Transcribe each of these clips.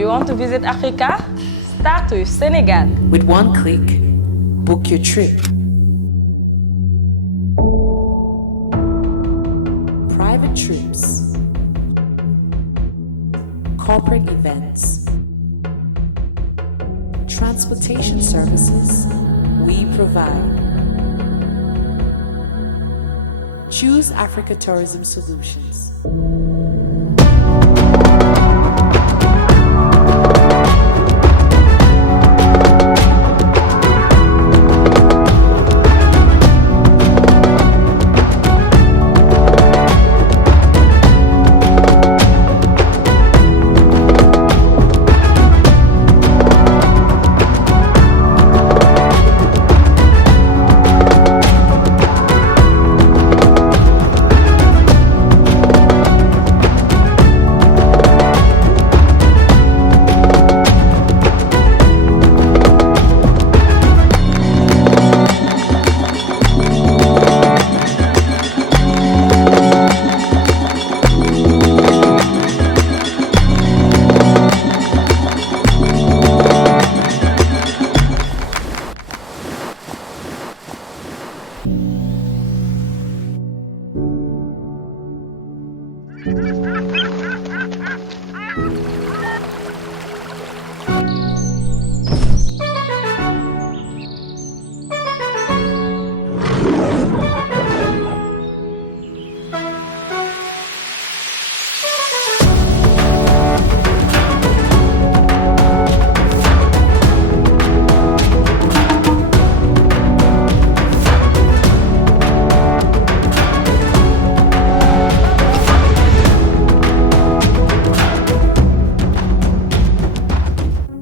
you want to visit Africa? Start with Senegal. With one click, book your trip. Private trips, corporate events, transportation services, we provide. Choose Africa Tourism Solutions.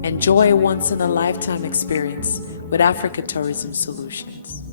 Enjoy a once-in-a-lifetime experience with Africa Tourism Solutions.